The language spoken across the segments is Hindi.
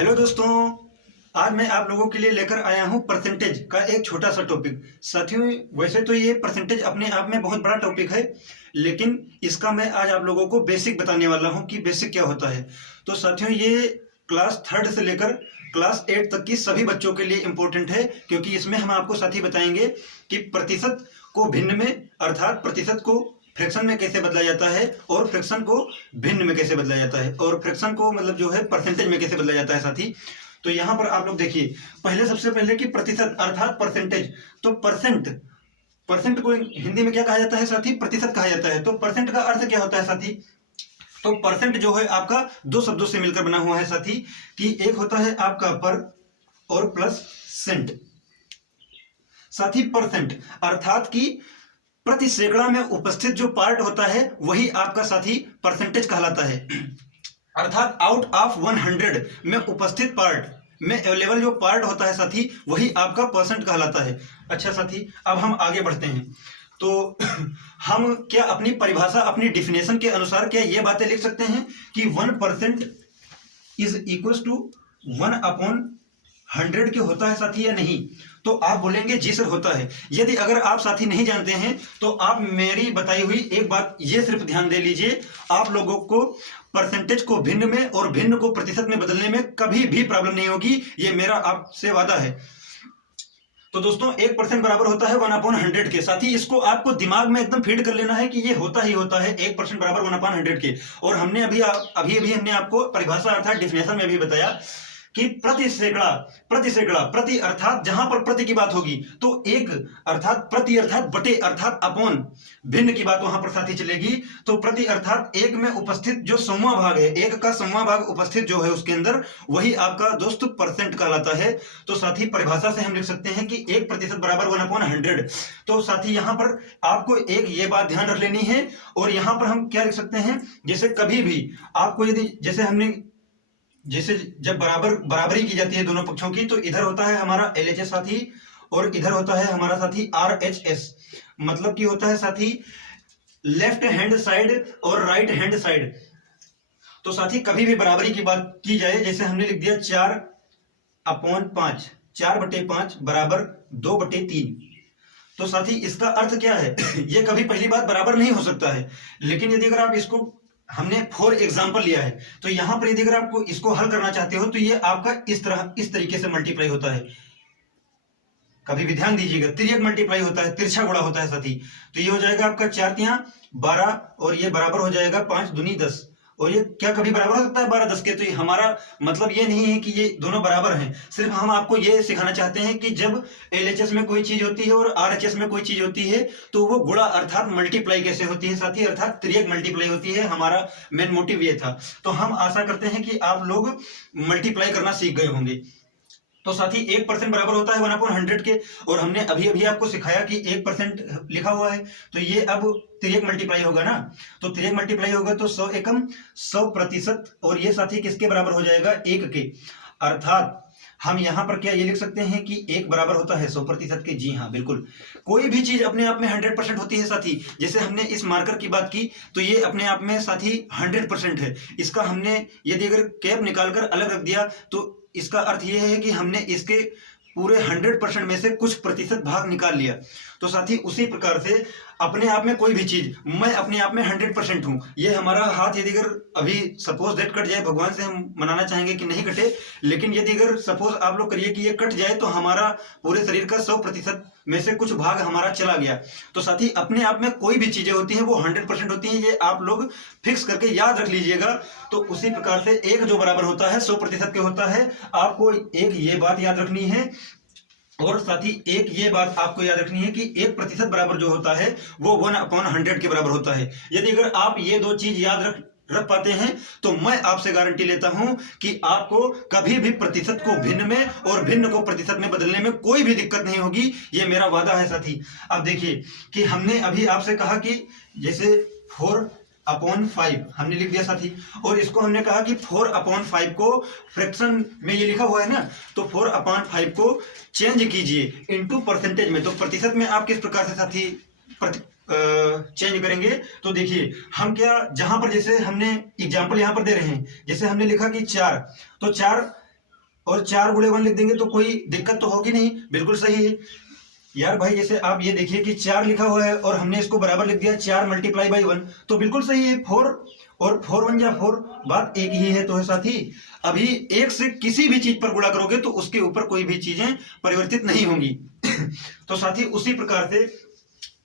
हेलो दोस्तों, आज मैं आप लोगों के लिए लेकर आया हूं परसेंटेज का एक छोटा सा टॉपिक। साथियों, वैसे तो ये परसेंटेज अपने आप में बहुत बड़ा टॉपिक है, लेकिन इसका मैं आज आप लोगों को बेसिक बताने वाला हूं कि बेसिक क्या होता है। तो साथियों, ये क्लास थर्ड से लेकर क्लास 8 तक की सभी बच्चों के लिए इम्पोर्टेंट है, क्योंकि इसमें हम आपको साथी बताएंगे कि प्रतिशत को भिन्न में अर्थात प्रतिशत को फ्रैक्शन में कैसे बदला जाता है और फ्रैक्शन को भिन्न में कैसे बदला जाता है और फ्रैक्शन को मतलब जो है परसेंटेज में कैसे बदला जाता है साथी। तो यहाँ पर आप लोग देखिए, सबसे पहले कि प्रतिशत अर्थात परसेंटेज। तो परसेंट परसेंट को हिंदी में क्या कहा जाता है साथी? प्रतिशत कहा जाता है। तो परसेंट का अर्थ क्या होता है साथी? तो परसेंट जो है आपका दो शब्दों से मिलकर बना हुआ है साथी, कि एक होता है आपका पर और प्लस सेंट। साथी परसेंट अर्थात कि प्रति सैकड़ा में उपस्थित जो पार्ट होता है वही आपका साथी परसेंटेज कहलाता है। अर्थात आउट ऑफ 100 में उपस्थित पार्ट में अवेलेबल जो पार्ट होता है साथी वही आपका परसेंट कहलाता है। अच्छा साथी, अब हम आगे बढ़ते हैं। तो हम क्या अपनी परिभाषा, अपनी डिफिनेशन के अनुसार क्या ये बातें लिख सकते हैं कि 1% इज इक्वल टू 1/100 के होता है साथी या नहीं? तो आप बोलेंगे जी सर होता है। यदि अगर आप साथी नहीं जानते हैं तो आप मेरी बताई हुई एक बात ये सिर्फ ध्यान दे लीजिए, आप लोगों को परसेंटेज को भिन्न में और भिन्न को प्रतिशत में बदलने में कभी भी प्रॉब्लम नहीं होगी, ये मेरा आपसे वादा है। तो दोस्तों 1% बराबर होता है 1/100 के। साथी इसको आपको दिमाग में एकदम फीड कर लेना है कि ये होता ही होता है 1% बराबर 1/100 के। और हमने अभी हमने आपको परिभाषा अर्थात डिफिनेशन में भी बताया कि प्रति सैकड़ा प्रति अर्थात जहां पर प्रति की बात होगी तो एक अर्थात प्रति अर्थात बटे अर्थात अपॉन भिन्न की बात वहां पर साथी चलेगी। तो प्रति अर्थात एक में उपस्थित जो समूह भाग है, एक का समूह भाग उपस्थित जो है उसके अंदर, वही आपका दोस्त परसेंट कहलाता है। तो साथी परिभाषा से हम लिख सकते हैं कि 1% बराबर 1/100। तो साथी यहां पर आपको एक ये बात ध्यान रख लेनी है। और यहां पर हम क्या लिख सकते हैं, जैसे कभी भी आपको यदि जैसे जब बराबरी की जाती है दोनों पक्षों की, तो इधर होता है हमारा LHS साथी और इधर होता है हमारा साथी RHS। मतलब कि होता है साथी लेफ्ट हैंड साइड और राइट हैंड साइड। तो साथी कभी भी बराबरी की बात की जाए, जैसे हमने लिख दिया 4/5, 4/5 बराबर 2/3। तो साथी इसका अर्थ क्या है? ये कभी पहली बात बराबर नहीं हो सकता है। लेकिन यदि अगर आप इसको, हमने फॉर एग्जाम्पल लिया है, तो यहां पर यदि अगर आपको इसको हल करना चाहते हो तो ये आपका इस तरीके से मल्टीप्लाई होता है। कभी भी ध्यान दीजिएगा, तिर्यक मल्टीप्लाई होता है, तिरछा गुणा होता है साथी। तो ये हो जाएगा आपका 4×3 12 और ये बराबर हो जाएगा 5×2 10। और ये क्या कभी बराबर हो सकता है 12 10 के? तो ये हमारा मतलब ये नहीं है कि ये दोनों बराबर हैं। सिर्फ हम आपको ये सिखाना चाहते हैं कि जब LHS में कोई चीज होती है और RHS में कोई चीज होती है तो वो गुणा अर्थात मल्टीप्लाई कैसे होती है साथी, अर्थात तिर्यक मल्टीप्लाई होती है। हमारा मेन मोटिव ये था। तो हम आशा करते हैं कि आप लोग मल्टीप्लाई करना सीख गए होंगे। तो साथी 1% बराबर होता है 1/100 के। और हमने अभी आपको सिखाया कि 1% लिखा हुआ है, तो ये अब तिर्यक मल्टीप्लाई होगा ना। तो तिर्यक मल्टीप्लाई होगा तो 100 एकम 100%, और ये साथी किसके बराबर हो जाएगा? 1 के। अर्थात हम यहां पर क्या ये लिख सकते हैं कि 1 बराबर होता है 100% के। जी हाँ, बिल्कुल। कोई भी चीज अपने आप में 100% होती है साथी। जैसे हमने इस मार्कर की बात की तो ये अपने आप में साथी 100% है। इसका हमने यदि अगर कैप निकालकर अलग रख दिया तो इसका अर्थ यह है कि हमने इसके पूरे 100% में से कुछ प्रतिशत भाग निकाल लिया। तो साथी उसी प्रकार से अपने आप में कोई भी चीज, मैं अपने आप में 100% हूं। ये हमारा हाथ यदि अगर अभी सपोज दैट कट जाए, भगवान से हम मनाना चाहेंगे कि नहीं कटे, लेकिन यदि अगर सपोज आप लोग करिए कि ये कट जाए तो हमारा पूरे शरीर का 100% में से कुछ भाग हमारा चला गया। तो साथी अपने आप में कोई भी चीजें होती हैं वो 100% होती हैं, ये आप लोग फिक्स करके याद रख लीजिएगा। तो उसी प्रकार से एक जो बराबर होता है 100% के होता है। आपको एक ये बात याद रखनी है, और साथी एक ये बात आपको याद रखनी है कि 1% बराबर जो होता है वो 1/100 के बराबर होता है। यदि अगर आप ये दो चीज याद रख पाते हैं तो मैं आपसे गारंटी लेता हूं कि आपको कभी भी प्रतिशत को भिन्न में और भिन्न को प्रतिशत में बदलने में कोई भी दिक्कत नहीं होगी, ये मेरा वादा है साथी। अब देखिए कि हमने अभी आपसे कहा कि जैसे 4/5 हमने लिख दिया साथी, और इसको हमने कहा कि 4/5 को फ्रैक्शन में ये लिखा हुआ है ना, तो 4/5 को चेंज कीजिए इनटू परसेंटेज में। तो प्रतिशत में आप किस प्रकार से साथी चेंज करेंगे? तो देखिए हम क्या, जहां पर जैसे हमने एग्जांपल यहां पर दे रहे हैं, जैसे हमने लिखा कि 4, तो 4 और 4 × 1 लिख देंगे तो कोई दिक्कत तो होगी नहीं, बिल्कुल सही है यार भाई। जैसे आप ये देखिए कि 4 लिखा हुआ है और हमने इसको बराबर लिख दिया 4 × 1, तो बिल्कुल सही है। 4 और 4 1 जा 4, बात एक ही है। तो है साथी, अभी एक से किसी भी चीज पर गुणा करोगे तो उसके ऊपर कोई भी चीजें परिवर्तित नहीं होंगी। तो साथी उसी प्रकार से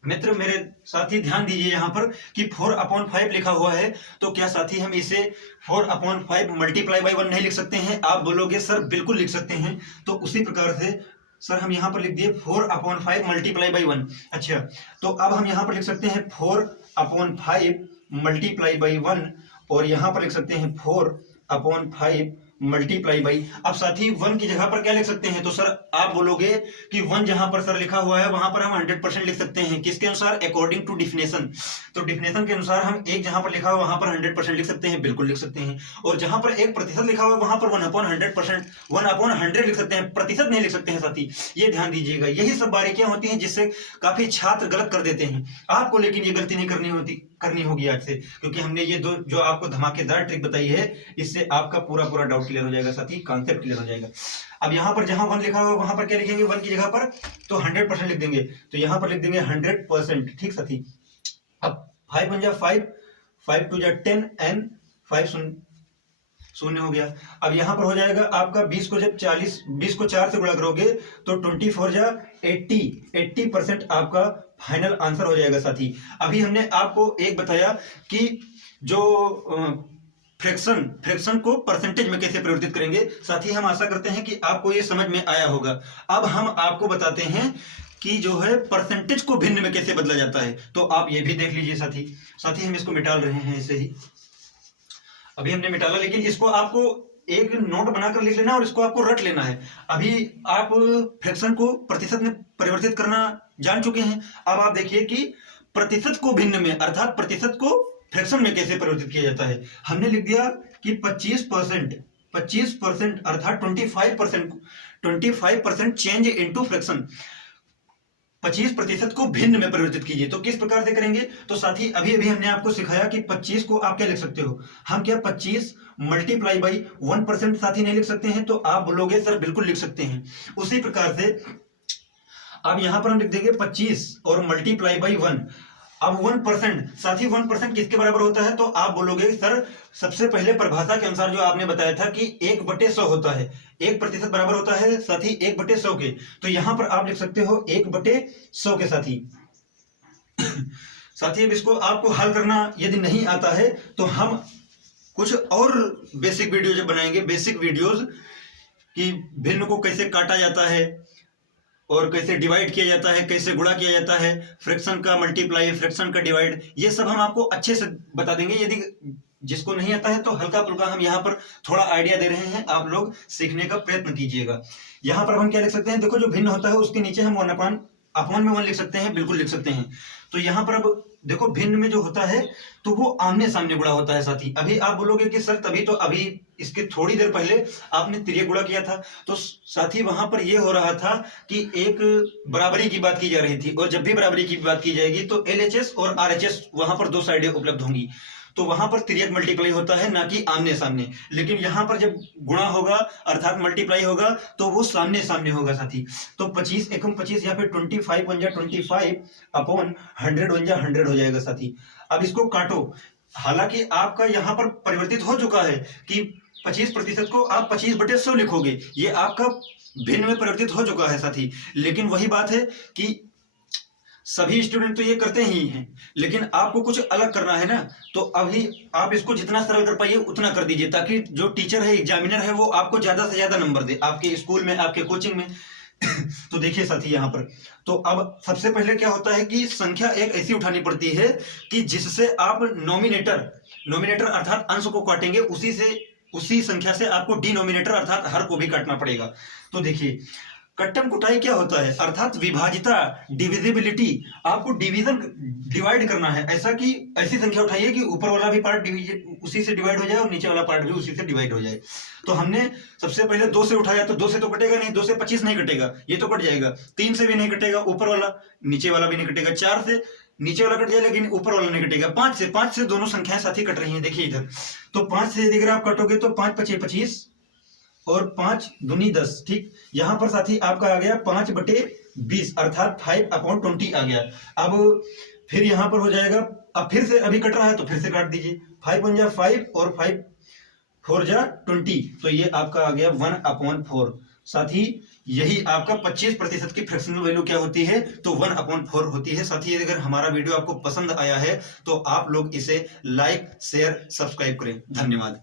मित्र मेरे साथी ध्यान दीजिए यहाँ पर कि 4/5 लिखा हुआ है, तो क्या साथी हम इसे 4/5 × 1 नहीं लिख सकते हैं? आप बोलोगे सर बिल्कुल लिख सकते हैं। तो उसी प्रकार से सर हम यहाँ पर लिख दिए 4/5 × 1। अच्छा, तो अब हम यहाँ पर लिख सकते हैं 4/5 × 1, और यहाँ पर लिख सकते हैं 4/5 मल्टीप्लाई बाई। अब साथी 1 की जगह पर क्या लिख सकते हैं? तो सर आप बोलोगे कि 1 जहां पर सर लिखा हुआ है वहां पर हम 100% लिख सकते हैं। किसके अनुसार? According to definition. तो डिफिनेशन के अनुसार हम 1 जहां पर लिखा हुआ वहां पर 100% लिख सकते हैं, बिल्कुल लिख सकते हैं। और जहां पर 1% लिखा हुआ है वहां पर 1/100%, 1/100 लिख सकते हैं, प्रतिशत नहीं लिख सकते हैं साथी। ये ध्यान दीजिएगा, यही सब बारीकियां होती हैं जिससे काफी छात्र गलत कर देते हैं। आपको लेकिन ये गलती नहीं करनी होगी आज से, क्योंकि हमने ये दो जो आपको धमाकेदार ट्रिक बताई है, इससे आपका पूरा डाउट क्लियर हो जाएगा साथी, कॉन्सेप्ट क्लियर हो जाएगा। अब यहाँ पर जहां 1 लिखा हुआ वहां पर क्या लिखेंगे? 1 की जगह पर तो 100% लिख देंगे, तो यहाँ पर लिख देंगे 100%, ठीक साथी। अब 5 1 जा 5, 5 2 जा 10 एंड 5 शून्य हो गया। अब यहां पर हो जाएगा आपका 20 को जब 4 से गुणा करोगे तो 24 जा 80% आपका फाइनल आंसर हो जाएगा साथी। अभी हमने आपको एक बताया कि जो फ्रैक्शन को परसेंटेज में कैसे परिवर्तित करेंगे। साथी हम आशा करते हैं कि आपको ये समझ में आया होगा। अब हम आपको बताते हैं कि जो है परसेंटेज को भिन्न में कैसे बदला जाता है, तो आप ये भी देख लीजिए साथी। हम इसको मिटा रहे हैं ऐसे ही, अभी हमने मिटाला, लेकिन इसको आपको एक नोट बनाकर लिख लेना और इसको आपको रट लेना है। अभी आप फ्रैक्शन को प्रतिशत में परिवर्तित करना जान चुके हैं। अब आप देखिए कि प्रतिशत को भिन्न में, अर्थात प्रतिशत को फ्रैक्शन में कैसे परिवर्तित किया जाता है। हमने लिख दिया कि 25% अर्थात 25% चेंज इनटू फ्रैक्शन। 25% को भिन्न में परिवर्तित कीजिए। तो किस प्रकार से करेंगे? तो साथी अभी हमने आपको सिखाया कि 25 को आप क्या लिख सकते हो? हम क्या 25 × 1% साथी नहीं लिख सकते हैं? तो आप बोलोगे सर बिल्कुल लिख सकते हैं। उसी प्रकार से अब यहां पर हम लिख देंगे 25 और × 1। अब 1% साथी 1% किसके बराबर होता है? तो आप बोलोगे सर सबसे पहले परिभाषा के अनुसार जो आपने बताया था कि 1/100 होता है, 1% बराबर होता है साथी 1/100 के। तो यहां पर आप लिख सकते हो 1/100 के साथी। साथी अब इसको आपको हल करना यदि नहीं आता है तो हम कुछ और बेसिक वीडियो जब बनाएंगे, बेसिक वीडियोज कि भिन्न को कैसे काटा जाता है और कैसे डिवाइड किया जाता है, कैसे गुणा किया जाता है, फ्रैक्शन का मल्टीप्लाई, फ्रैक्शन का डिवाइड, ये सब हम आपको अच्छे से बता देंगे। यदि जिसको नहीं आता है तो हल्का फुल्का हम यहाँ पर थोड़ा आइडिया दे रहे हैं, आप लोग सीखने का प्रयत्न कीजिएगा। यहाँ पर हम क्या लिख सकते हैं? देखो जो भिन्न होता है उसके नीचे हम 1/1 में 1 लिख सकते हैं, बिल्कुल लिख सकते हैं। तो यहाँ पर अब देखो भिन्न में जो होता है तो वो आमने सामने गुणा होता है साथी। अभी आप बोलोगे कि सर तभी तो अभी इसके थोड़ी देर पहले आपने तिर्यक गुणा किया था, तो साथी वहां पर ये हो रहा था कि एक बराबरी की बात की जा रही थी, और जब भी बराबरी की बात की जाएगी तो LHS और RHS वहां पर 2 साइडें उपलब्ध होंगी, तो वहां पर तिर्यक मल्टीप्लाई होता है, ना कि आमने सामने। लेकिन यहां पर जब गुणा होगा अर्थात मल्टीप्लाई होगा तो वो सामने सामने होगा साथी। तो 25 एकम 25 या फिर 25 1 जा 25 अपॉन 100 1 जा 100 हो जाएगा साथी। अब इसको काटो, हालांकि आपका यहां पर परिवर्तित हो चुका है कि 25% को आप 25/100 लिखोगे, ये आपका भिन्न में परिवर्तित हो चुका है साथी। लेकिन वही बात है कि सभी स्टूडेंट तो ये करते ही हैं, लेकिन आपको कुछ अलग करना है ना, तो अभी आप इसको जितना सरल कर पाइए उतना कर दीजिए, ताकि जो टीचर है, एग्जामिनर है, वो आपको ज्यादा से ज्यादा नंबर दे आपके स्कूल में, आपके कोचिंग में। तो देखिए साथी यहाँ पर तो अब सबसे पहले क्या होता है कि संख्या एक ऐसी उठानी पड़ती है कि जिससे आप नोमिनेटर अर्थात अंश को काटेंगे, उसी संख्या से आपको डिनोमिनेटर अर्थात हर को भी काटना पड़ेगा। तो देखिए कट्टम कुटाई क्या होता है, अर्थात विभाजिता, डिविजिबिलिटी। आपको डिवाइड करना है, ऐसा कि ऐसी संख्या उठाइए कि ऊपर वाला भी पार्ट उसी से डिवाइड हो जाए और नीचे वाला पार्ट भी उसी से डिवाइड हो जाए। तो हमने सबसे पहले 2 से उठाया, तो 2 से तो कटेगा नहीं, 2 से 25 नहीं कटेगा, ये तो कट जाएगा। 3 से भी नहीं कटेगा, ऊपर वाला, नीचे वाला भी नहीं कटेगा। 4 से नीचे वाला कट जाएगा लेकिन ऊपर वाला नहीं कटेगा। 5 से दोनों संख्याएं साथी कट रही हैं, देखिए इधर। तो 5 से यदि अगर आप कटोगे तो 5 × 5 = 25, और 5 दूनी 10, ठीक। यहाँ पर साथी आपका आ गया 5/20 अर्थात 5/20 आ गया। अब फिर यहाँ पर हो जाएगा, अब फिर से अभी कट रहा है तो फिर से काट दीजिए, 5 1 जा 5 और 5 4 जा 20, तो ये आपका आ गया 1/4। साथ ही यही आपका 25% की फ्रैक्शनल वैल्यू क्या होती है, तो 1/4 होती है। साथ ही अगर हमारा वीडियो आपको पसंद आया है तो आप लोग इसे लाइक शेयर सब्सक्राइब करें। धन्यवाद।